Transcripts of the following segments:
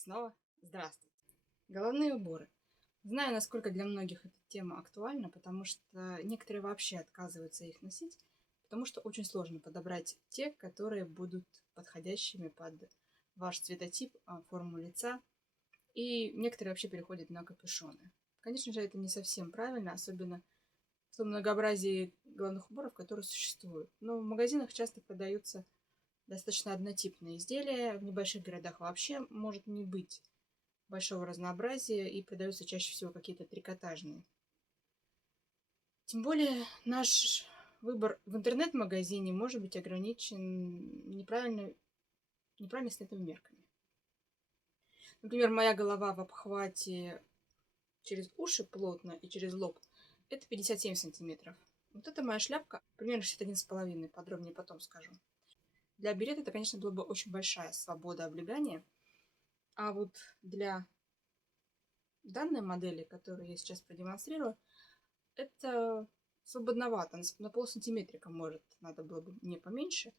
снова здравствуйте. Головные уборы. Знаю, насколько для многих эта тема актуальна, потому что некоторые вообще отказываются их носить, потому что очень сложно подобрать те, которые будут подходящими под ваш цветотип, форму лица, и некоторые вообще переходят на капюшоны. Конечно же, это не совсем правильно, особенно в том многообразии головных уборов, которые существуют. Но в магазинах часто продаются достаточно однотипные изделия, в небольших городах вообще может не быть большого разнообразия и продаются чаще всего какие-то трикотажные. Тем более наш выбор в интернет-магазине может быть ограничен неправильно снятыми мерками. Например, моя голова в обхвате через уши плотно и через лоб это 57 сантиметров. Вот это моя шляпка примерно 61,5, подробнее потом скажу. Для берета это, конечно, была бы очень большая свобода облегания, а вот для данной модели, которую я сейчас продемонстрирую, это свободновато. На полсантиметрика, может, надо было бы мне поменьше.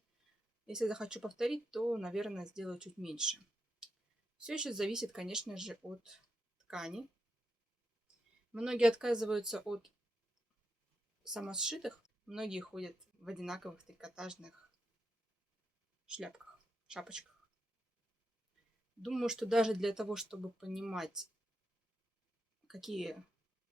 Если захочу повторить, то, наверное, сделаю чуть меньше. Все еще зависит, конечно же, от ткани. Многие отказываются от самосшитых. Многие ходят в одинаковых трикотажных шляпках, шапочках. Думаю, что даже для того, чтобы понимать, какие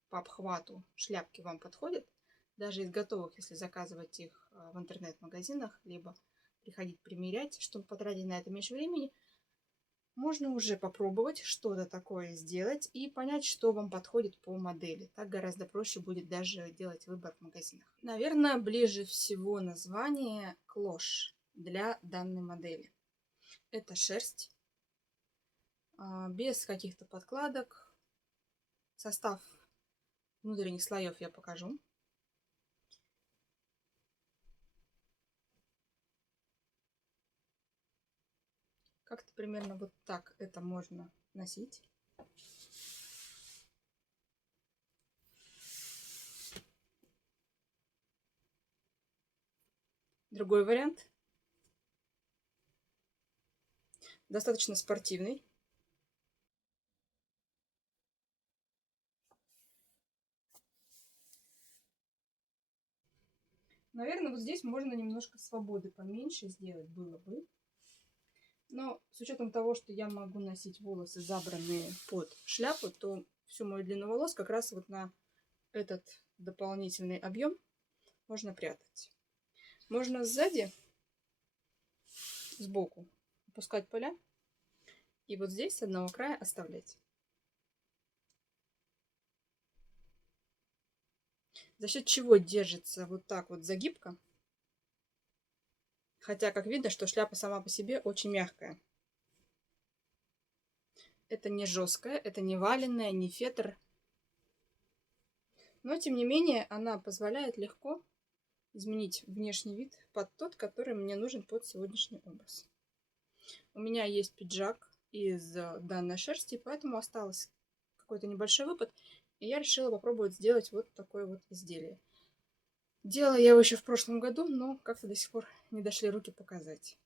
по обхвату шляпки вам подходят, даже из готовых, если заказывать их в интернет-магазинах, либо приходить примерять, чтобы потратить на это меньше времени, можно уже попробовать что-то такое сделать и понять, что вам подходит по модели. Так гораздо проще будет даже делать выбор в магазинах. Наверное, ближе всего название клош для данной модели. Это шерсть, без каких-то подкладок. Состав внутренних слоев я покажу. Как-то примерно вот так это можно носить. Другой вариант. Достаточно спортивный. Наверное, вот здесь можно немножко свободы поменьше сделать было бы. Но с учетом того, что я могу носить волосы, забранные под шляпу, то всю мою длину волос как раз вот на этот дополнительный объем можно прятать. Можно сзади, сбоку опускать поля и вот здесь с одного края оставлять. За счет чего держится вот так вот загибка. Хотя, как видно, что шляпа сама по себе очень мягкая. Это не жесткая, это не валенная, не фетр. Но, тем не менее, она позволяет легко изменить внешний вид под тот, который мне нужен под сегодняшний образ. У меня есть пиджак из данной шерсти, поэтому осталось какой-то небольшой выпад. И я решила попробовать сделать вот такое вот изделие. Делала я его еще в прошлом году, но как-то до сих пор не дошли руки показать.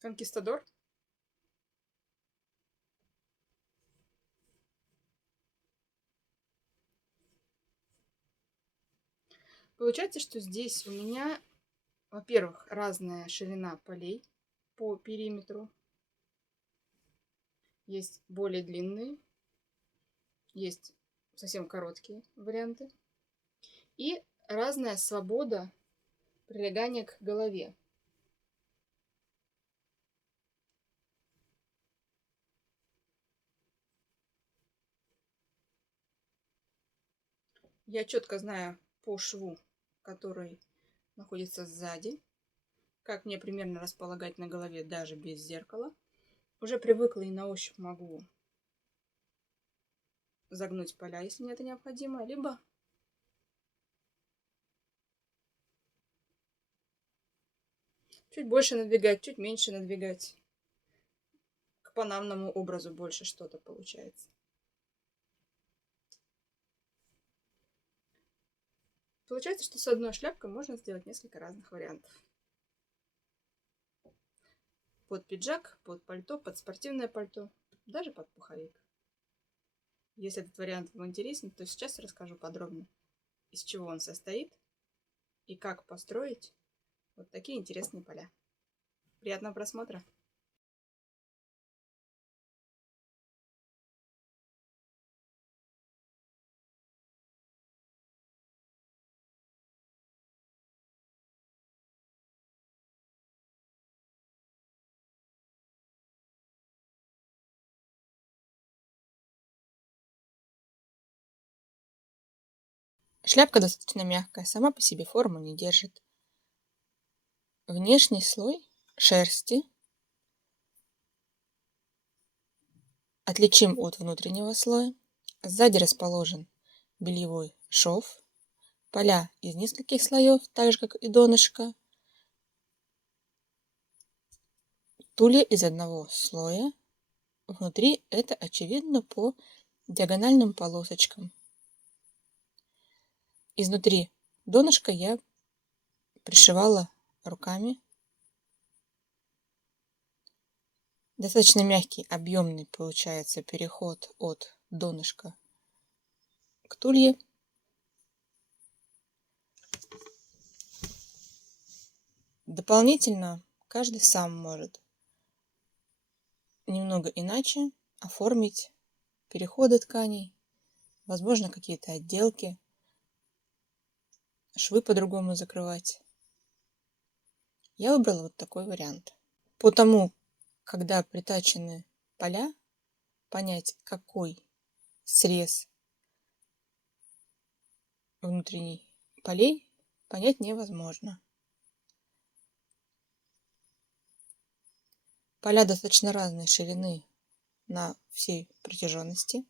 Конкистадор. Получается, что здесь у меня, во-первых, разная ширина полей по периметру. Есть более длинные, есть совсем короткие варианты. И разная свобода прилегания к голове. Я четко знаю по шву, который находится сзади, как мне примерно располагать на голове даже без зеркала. Уже привыкла и на ощупь могу загнуть поля, если мне это необходимо, либо чуть больше надвигать, чуть меньше надвигать. К панамному образу больше что-то получается. Получается, что с одной шляпкой можно сделать несколько разных вариантов. Под пиджак, под пальто, под спортивное пальто, даже под пуховик. Если этот вариант вам интересен, то сейчас расскажу подробно, из чего он состоит и как построить вот такие интересные поля. Приятного просмотра! Шляпка достаточно мягкая, сама по себе форму не держит. Внешний слой шерсти отличим от внутреннего слоя. Сзади расположен бельевой шов. Поля из нескольких слоев, так же как и донышко. Тулья из одного слоя. Внутри это очевидно по диагональным полосочкам. Изнутри донышка я пришивала руками. Достаточно мягкий, объемный получается переход от донышка к тулье. Дополнительно каждый сам может немного иначе оформить переходы тканей, возможно, какие-то отделки, швы по-другому закрывать. Я выбрала вот такой вариант. По тому, когда притачены поля, понять, какой срез внутренний полей, понять невозможно. Поля достаточно разной ширины на всей протяженности.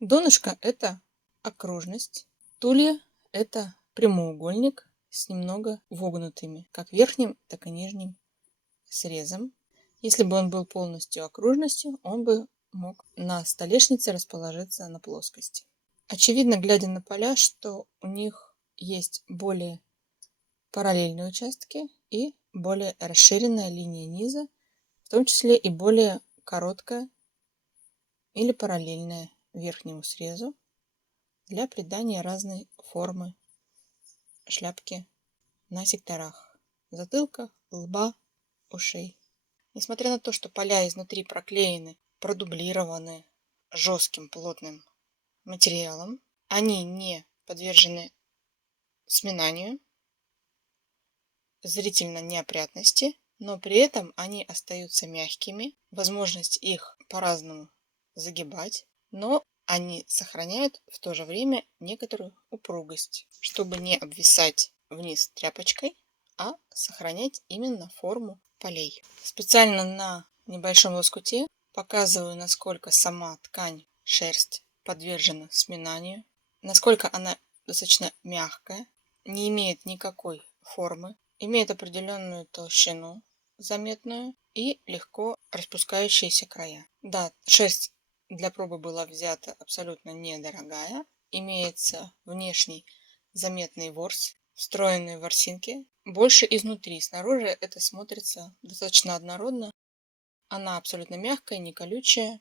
Донышко это окружность, тулья это прямоугольник с немного вогнутыми, как верхним, так и нижним срезом. Если бы он был полностью окружностью, он бы мог на столешнице расположиться на плоскости. Очевидно, глядя на поля, что у них есть более параллельные участки и более расширенная линия низа, в том числе и более короткая или параллельная верхнему срезу для придания разной формы шляпки на секторах затылка, лба, ушей. Несмотря на то, что поля изнутри проклеены, продублированы жестким плотным материалом, они не подвержены сминанию, зрительно неопрятности, но при этом они остаются мягкими, возможность их по-разному загибать, но они сохраняют в то же время некоторую упругость, чтобы не обвисать вниз тряпочкой, а сохранять именно форму полей. Специально на небольшом лоскуте показываю, насколько сама ткань, шерсть подвержена сминанию, насколько она достаточно мягкая, не имеет никакой формы, имеет определенную толщину заметную и легко распускающиеся края. Да, шерсть для пробы была взята абсолютно недорогая. Имеется внешний заметный ворс, встроенные ворсинки. Больше изнутри. Снаружи это смотрится достаточно однородно. Она абсолютно мягкая, не колючая.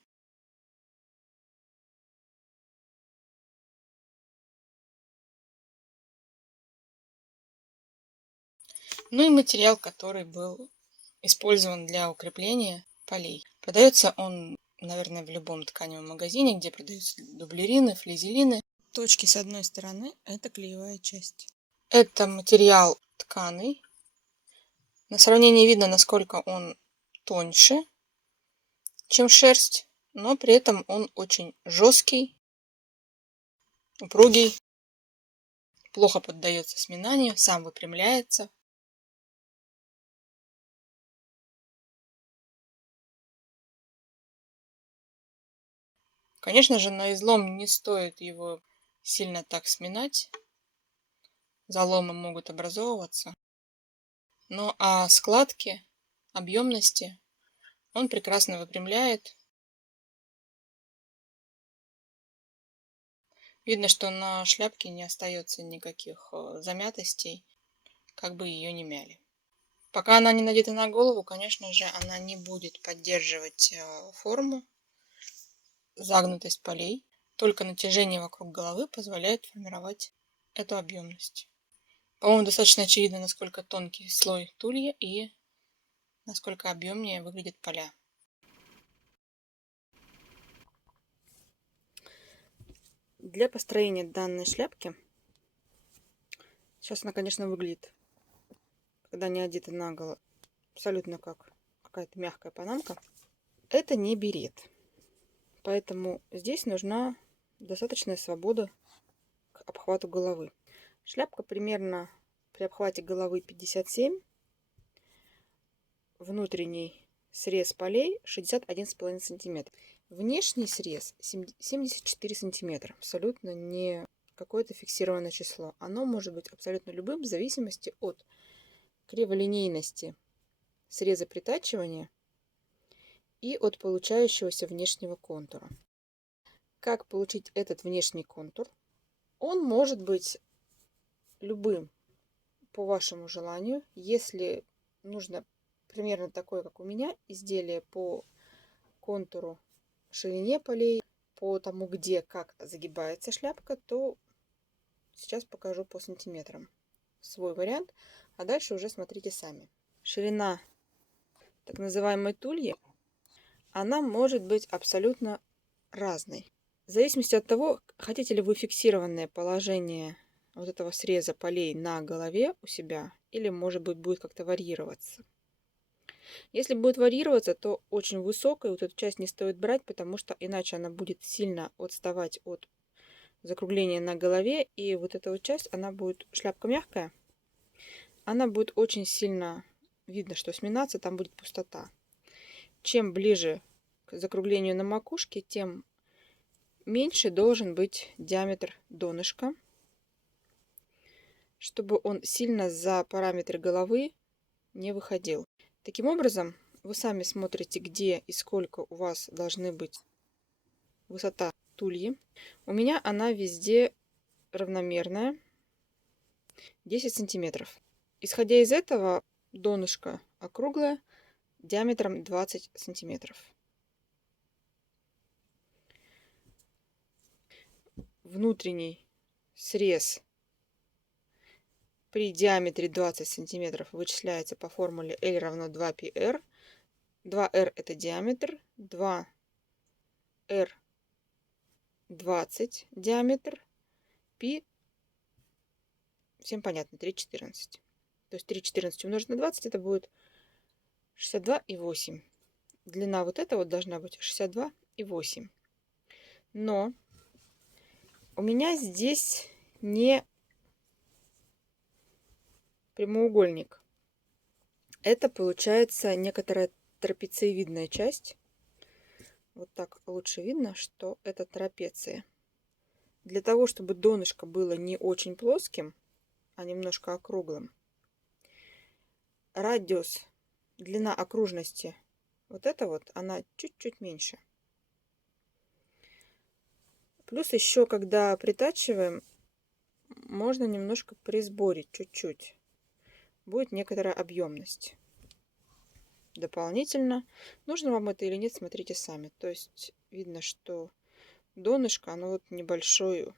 Ну и материал, который был использован для укрепления полей. Продается он, наверное, в любом тканевом магазине, где продаются дублерины, флизелины. Точки с одной стороны – это клеевая часть. Это материал тканый. На сравнении видно, насколько он тоньше, чем шерсть, но при этом он очень жесткий, упругий, плохо поддается сминанию, сам выпрямляется. Конечно же, на излом не стоит его сильно так сминать. заломы могут образовываться. Но а складки, объемности он прекрасно выпрямляет. Видно, что на шляпке не остается никаких замятостей, как бы ее не мяли. Пока она не надета на голову, конечно же, она не будет поддерживать форму, загнутость полей. Только натяжение вокруг головы позволяет формировать эту объемность. По-моему, достаточно очевидно, насколько тонкий слой тулья и насколько объемнее выглядят поля. Для построения данной шляпки, сейчас она, конечно, выглядит, когда не одета наголо, абсолютно как какая-то мягкая панамка. Это не берет. Поэтому здесь нужна достаточная свобода к обхвату головы. Шляпка примерно при обхвате головы 57, внутренний срез полей 61,5 см. Внешний срез 74 см. Абсолютно не какое-то фиксированное число. Оно может быть абсолютно любым в зависимости от криволинейности среза притачивания и от получающегося внешнего контура. Как получить этот внешний контур? Он может быть любым по вашему желанию. Если нужно примерно такое, как у меня, изделие по контуру, ширине полей, по тому, где как загибается шляпка, то сейчас покажу по сантиметрам свой вариант, а дальше уже смотрите сами. Ширина так называемой тульи, она может быть абсолютно разной. В зависимости от того, хотите ли вы фиксированное положение вот этого среза полей на голове у себя, или, может быть, будет как-то варьироваться. Если будет варьироваться, то очень высокой вот эту часть не стоит брать, потому что иначе она будет сильно отставать от закругления на голове, и вот эта вот часть, она будет, шляпка мягкая, она будет очень сильно видно, что сминаться, там будет пустота. Чем ближе к закруглению на макушке, тем меньше должен быть диаметр донышка, чтобы он сильно за параметры головы не выходил. Таким образом, вы сами смотрите, где и сколько у вас должны быть высота тульи. У меня она везде равномерная, 10 сантиметров. Исходя из этого, донышко округлое, диаметром 20 сантиметров. Внутренний срез при диаметре 20 сантиметров вычисляется по формуле L равно 2πr. 2r это диаметр, 2r 20 диаметр, π, всем понятно, 3,14. То есть 3,14 умножить на 20 это будет 62,8. Длина вот эта вот должна быть 62,8. Но у меня здесь не прямоугольник. Это получается некоторая трапециевидная часть. Вот так лучше видно, что это трапеция. Для того, чтобы донышко было не очень плоским, а немножко округлым, радиус, длина окружности, вот эта вот, она чуть-чуть меньше. Плюс еще, когда притачиваем, можно немножко присборить чуть-чуть. Будет некоторая объемность. Дополнительно, нужно вам это или нет, смотрите сами. То есть видно, что донышко, оно вот небольшой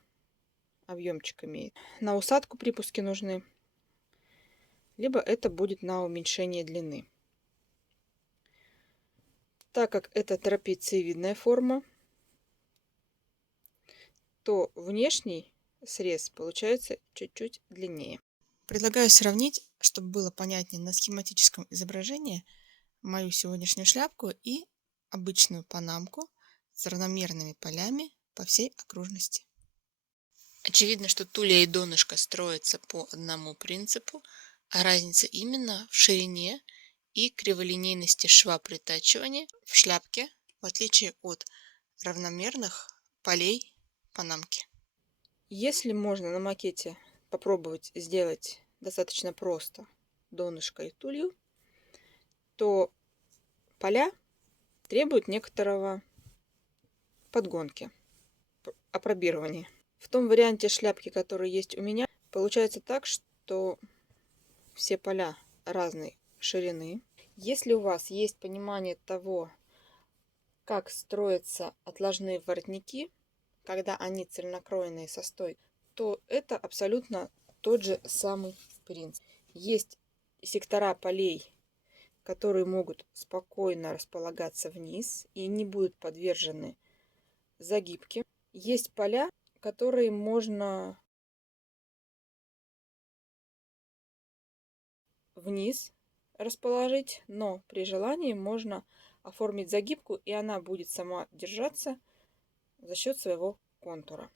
объемчик имеет. На усадку припуски нужны, либо это будет на уменьшение длины. Так как это трапециевидная форма, то внешний срез получается чуть-чуть длиннее. Предлагаю сравнить, чтобы было понятнее на схематическом изображении, мою сегодняшнюю шляпку и обычную панамку с равномерными полями по всей окружности. Очевидно, что тулья и донышко строятся по одному принципу, а разница именно в ширине и криволинейности шва притачивания в шляпке, в отличие от равномерных полей панамки. Если можно на макете попробовать сделать достаточно просто донышко и тулью, то поля требуют некоторого подгонки, опробирования. В том варианте шляпки, который есть у меня, получается так, что все поля разной ширины. Если у вас есть понимание того, как строятся отложные воротники, когда они цельнокроенные со стойкой, то это абсолютно тот же самый принцип. Есть сектора полей, которые могут спокойно располагаться вниз и не будут подвержены загибке. Есть поля, которые можно вниз расположить, но при желании можно оформить загибку, и она будет сама держаться за счет своего контура.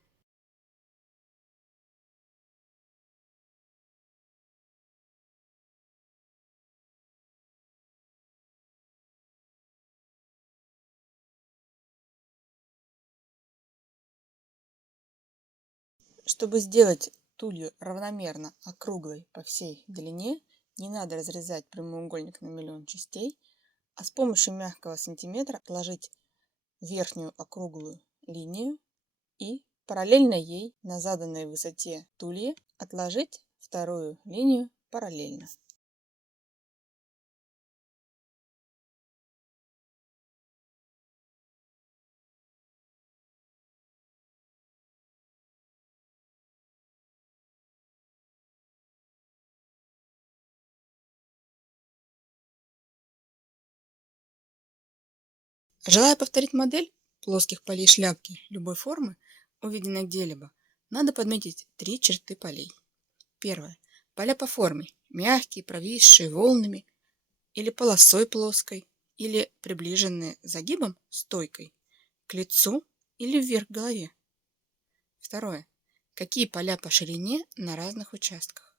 Чтобы сделать тулью равномерно округлой по всей длине, не надо разрезать прямоугольник на миллион частей, а с помощью мягкого сантиметра отложить верхнюю округлую линию и параллельно ей на заданной высоте тульи отложить вторую линию параллельно. Желая повторить модель плоских полей шляпки любой формы, увиденной где-либо, надо подметить 3 черты полей. Первое. Поля по форме. Мягкие, провисшие, волнами или полосой плоской, или приближенные загибом стойкой к лицу или вверх голове. Второе. Какие поля по ширине на разных участках.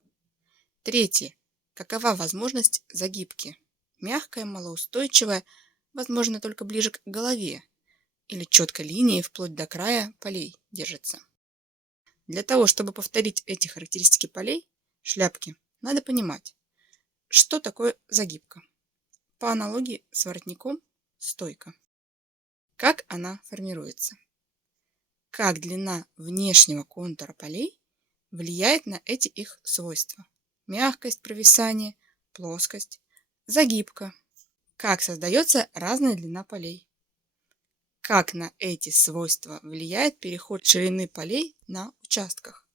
Третье. Какова возможность загибки? Мягкая, малоустойчивая, возможно только ближе к голове, или четкой линией вплоть до края полей держится. Для того, чтобы повторить эти характеристики полей шляпки, надо понимать, что такое загибка. По аналогии с воротником стойка. Как она формируется? Как длина внешнего контура полей влияет на эти их свойства? Мягкость, провисание, плоскость, загибка. Как создается разная длина полей? Как на эти свойства влияет переход ширины полей на участках?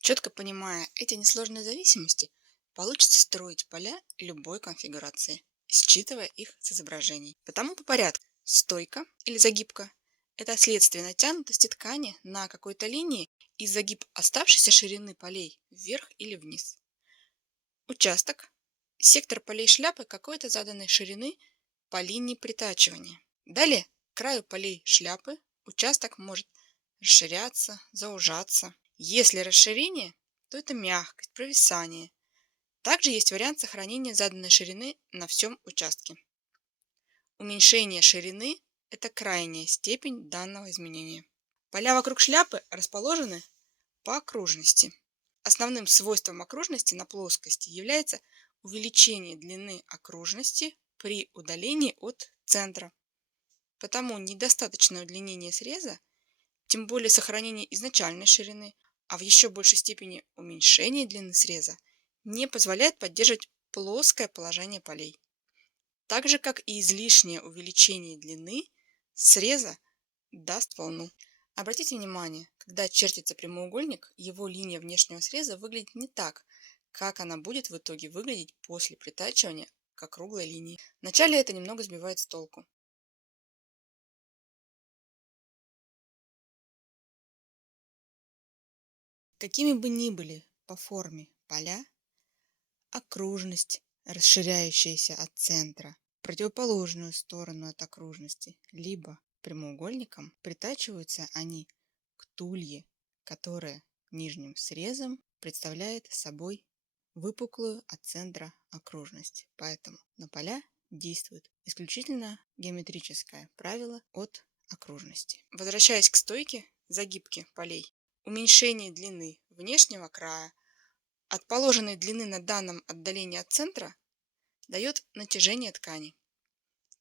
Четко понимая эти несложные зависимости, получится строить поля любой конфигурации, считывая их с изображений. Потому по порядку. Стойка или загибка – это следствие натянутости ткани на какой-то линии и загиб оставшейся ширины полей вверх или вниз. Участок – сектор полей шляпы какой-то заданной ширины по линии притачивания. Далее к краю полей шляпы участок может расширяться, заужаться. Если расширение, то это мягкость, провисание. Также есть вариант сохранения заданной ширины на всем участке. Уменьшение ширины – это крайняя степень данного изменения. Поля вокруг шляпы расположены по окружности. Основным свойством окружности на плоскости является увеличение длины окружности при удалении от центра. Потому недостаточное удлинение среза, тем более сохранение изначальной ширины, а в еще большей степени уменьшение длины среза, не позволяет поддерживать плоское положение полей. Так же, как и излишнее увеличение длины среза даст волну. Обратите внимание, когда чертится прямоугольник, его линия внешнего среза выглядит не так, как она будет в итоге выглядеть после притачивания к округлой линии. Вначале это немного сбивает с толку. Какими бы ни были по форме поля, окружность, расширяющаяся от центра, противоположную сторону от окружности, либо прямоугольником, притачиваются они к тулье, которая нижним срезом представляет собой выпуклую от центра окружность. Поэтому на поля действует исключительно геометрическое правило от окружности. Возвращаясь к стойке загибки полей, уменьшение длины внешнего края от положенной длины на данном отдалении от центра дает натяжение ткани.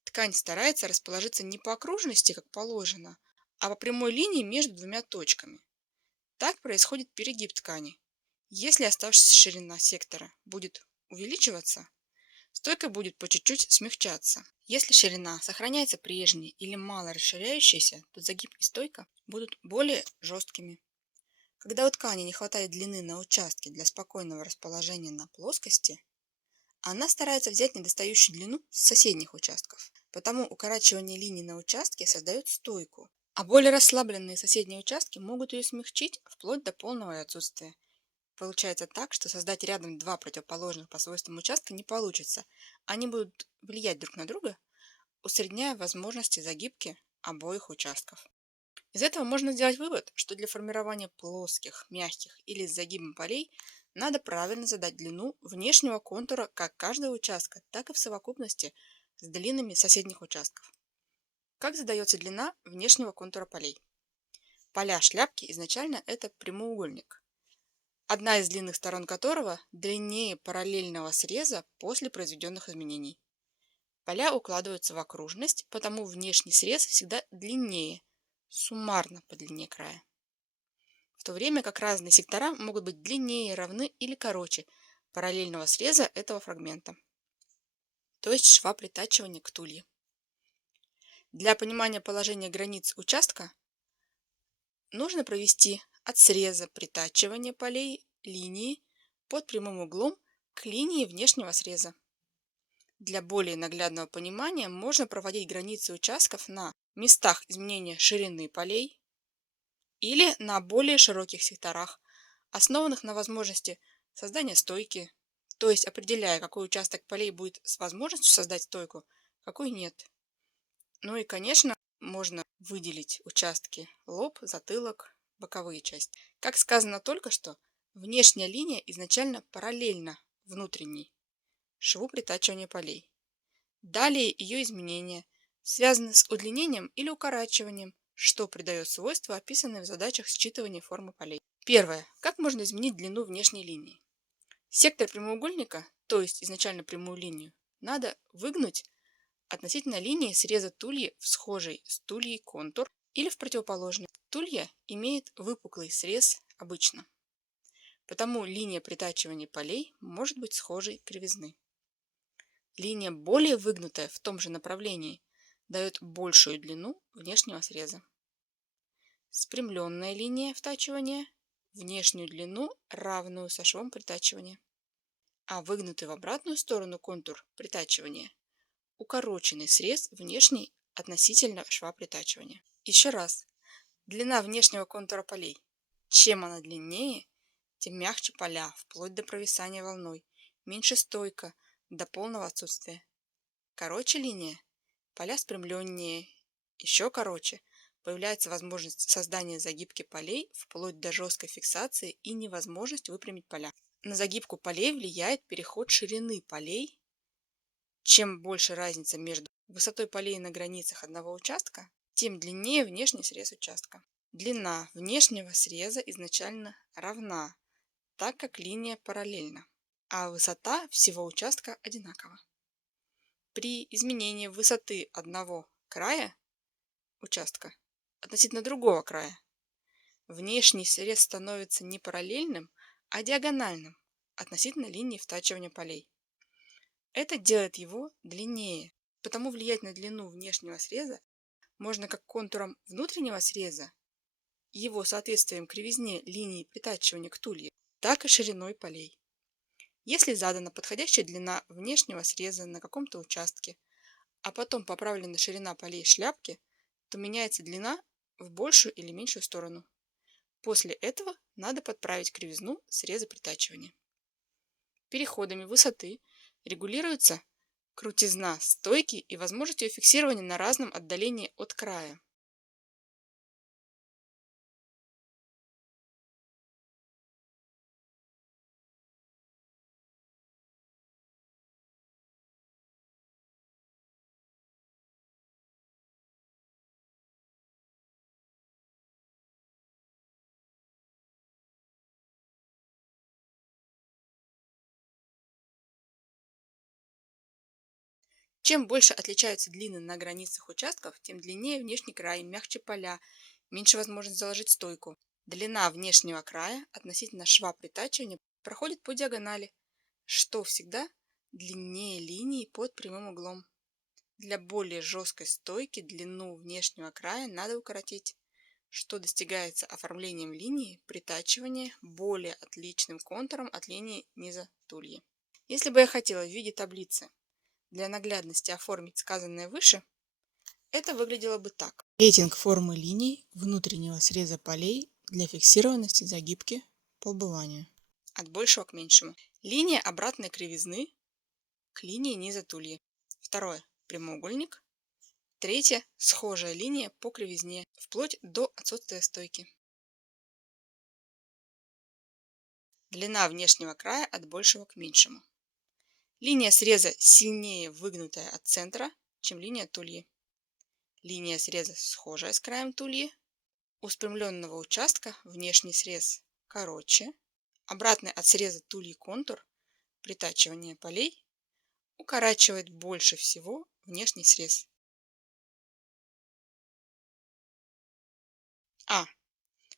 Ткань старается расположиться не по окружности, как положено, а по прямой линии между двумя точками. Так происходит перегиб ткани. Если оставшаяся ширина сектора будет увеличиваться, стойка будет по чуть-чуть смягчаться. Если ширина сохраняется прежней или мало расширяющейся, то загиб и стойка будут более жесткими. Когда у ткани не хватает длины на участке для спокойного расположения на плоскости, она старается взять недостающую длину с соседних участков. Потому укорачивание линий на участке создает стойку, а более расслабленные соседние участки могут ее смягчить вплоть до полного ее отсутствия. Получается так, что создать рядом два противоположных по свойствам участка не получится. Они будут влиять друг на друга, усредняя возможности загибки обоих участков. Из этого можно сделать вывод, что для формирования плоских, мягких или с загибом полей надо правильно задать длину внешнего контура как каждого участка, так и в совокупности с длинами соседних участков. Как задается длина внешнего контура полей? Поля шляпки изначально это прямоугольник, одна из длинных сторон которого длиннее параллельного среза после произведенных изменений. Поля укладываются в окружность, потому внешний срез всегда длиннее, суммарно по длине края. В то время как разные сектора могут быть длиннее, равны или короче параллельного среза этого фрагмента, то есть шва притачивания к тулье. Для понимания положения границ участка нужно провести от среза притачивания полей линии под прямым углом к линии внешнего среза. Для более наглядного понимания можно проводить границы участков на местах изменения ширины полей или на более широких секторах, основанных на возможности создания стойки, то есть определяя, какой участок полей будет с возможностью создать стойку, какой нет. Ну и, конечно, можно выделить участки лоб, затылок, боковые части. Как сказано только что, внешняя линия изначально параллельна внутренней шву притачивания полей. Далее ее изменения связаны с удлинением или укорачиванием, что придает свойства, описанные в задачах считывания формы полей. Первое. Как можно изменить длину внешней линии? Сектор прямоугольника, то есть изначально прямую линию, надо выгнуть относительно линии среза тульи в схожий с тульей контур или в противоположный. Тулья имеет выпуклый срез обычно, потому линия притачивания полей может быть схожей кривизны. Линия более выгнутая в том же направлении дает большую длину внешнего среза. Спрямленная линия втачивания – внешнюю длину, равную со швом притачивания. А выгнутый в обратную сторону контур притачивания – укороченный срез внешний относительно шва притачивания. Еще раз. Длина внешнего контура полей. Чем она длиннее, тем мягче поля, вплоть до провисания волной, меньше стойка, до полного отсутствия. Короче линия, поля спрямленнее, еще короче, появляется возможность создания загибки полей вплоть до жесткой фиксации и невозможность выпрямить поля. На загибку полей влияет переход ширины полей. Чем больше разница между высотой полей на границах одного участка, тем длиннее внешний срез участка. Длина внешнего среза изначально равна, так как линия параллельна, а высота всего участка одинакова. При изменении высоты одного края участка относительно другого края внешний срез становится не параллельным, а диагональным относительно линии втачивания полей. Это делает его длиннее, потому влиять на длину внешнего среза можно как контуром внутреннего среза, его соответствием кривизне линии притачивания к тулье, так и шириной полей. Если задана подходящая длина внешнего среза на каком-то участке, а потом поправлена ширина полей шляпки, то меняется длина в большую или меньшую сторону. После этого надо подправить кривизну среза притачивания. Переходами высоты регулируется крутизна стойки и возможность ее фиксирования на разном отдалении от края. Чем больше отличаются длины на границах участков, тем длиннее внешний край, мягче поля, меньше возможность заложить стойку. Длина внешнего края относительно шва притачивания проходит по диагонали, что всегда длиннее линии под прямым углом. Для более жесткой стойки длину внешнего края надо укоротить, что достигается оформлением линии притачивания более отличным контуром от линии низа тульи. Если бы я хотела в виде таблицы для наглядности оформить сказанное выше, это выглядело бы так. Рейтинг формы линий внутреннего среза полей для фиксированности загибки по убыванию. От большего к меньшему. Линия обратной кривизны к линии низа тульи. Второе. Прямоугольник. Третье. Схожая линия по кривизне, вплоть до отсутствия стойки. Длина внешнего края от большего к меньшему. Линия среза сильнее выгнутая от центра, чем линия тульи. Линия среза схожая с краем тульи. У спрямленного участка внешний срез короче. Обратный от среза тульи контур притачивания полей укорачивает больше всего внешний срез. А.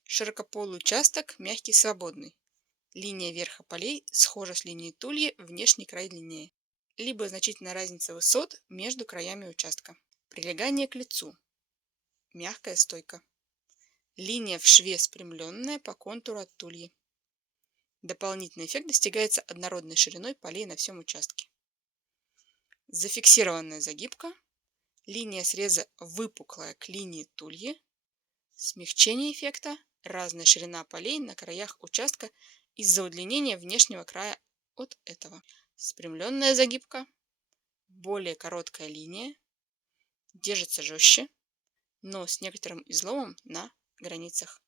Широкополый участок, мягкий, свободный. Линия верха полей схожа с линией тульи, внешний край длиннее. Либо значительная разница высот между краями участка. Прилегание к лицу. Мягкая стойка. Линия в шве спрямленная по контуру от тульи. Дополнительный эффект достигается однородной шириной полей на всем участке. Зафиксированная загибка. Линия среза выпуклая к линии тульи. Смягчение эффекта. Разная ширина полей на краях участка из-за удлинения внешнего края от этого. Спрямленная загибка. Более короткая линия. Держится жестче, но с некоторым изломом на границах.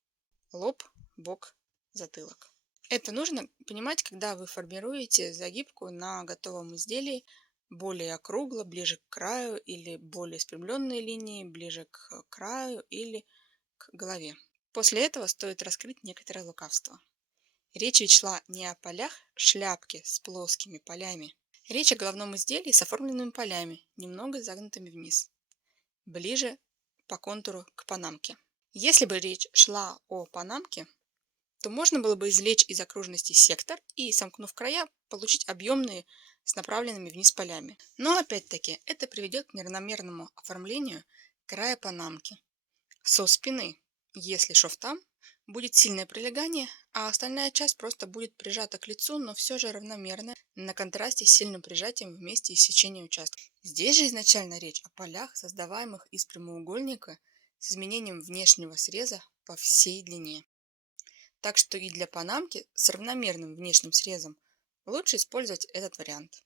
Лоб, бок, затылок. Это нужно понимать, когда вы формируете загибку на готовом изделии более округло, ближе к краю, или более спрямленные линии, ближе к краю или к голове. После этого стоит раскрыть некоторое лукавство. Речь ведь шла не о полях шляпки с плоскими полями. Речь о головном изделии с оформленными полями, немного загнутыми вниз, ближе по контуру к панамке. Если бы речь шла о панамке, то можно было бы извлечь из окружности сектор и, сомкнув края, получить объемные с направленными вниз полями. Но опять-таки это приведет к неравномерному оформлению края панамки со спины, если шов там будет сильное прилегание, а остальная часть просто будет прижата к лицу, но все же равномерно на контрасте с сильным прижатием в месте иссечения участка. Здесь же изначально речь о полях, создаваемых из прямоугольника с изменением внешнего среза по всей длине. Так что и для панамки с равномерным внешним срезом лучше использовать этот вариант.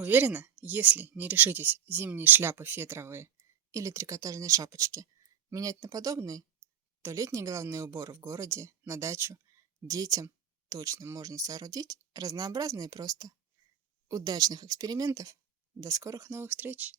Уверена, если не решитесь зимние шляпы фетровые или трикотажные шапочки менять на подобные, то летние головные уборы в городе, на дачу, детям точно можно соорудить разнообразно и просто. Удачных экспериментов! До скорых новых встреч!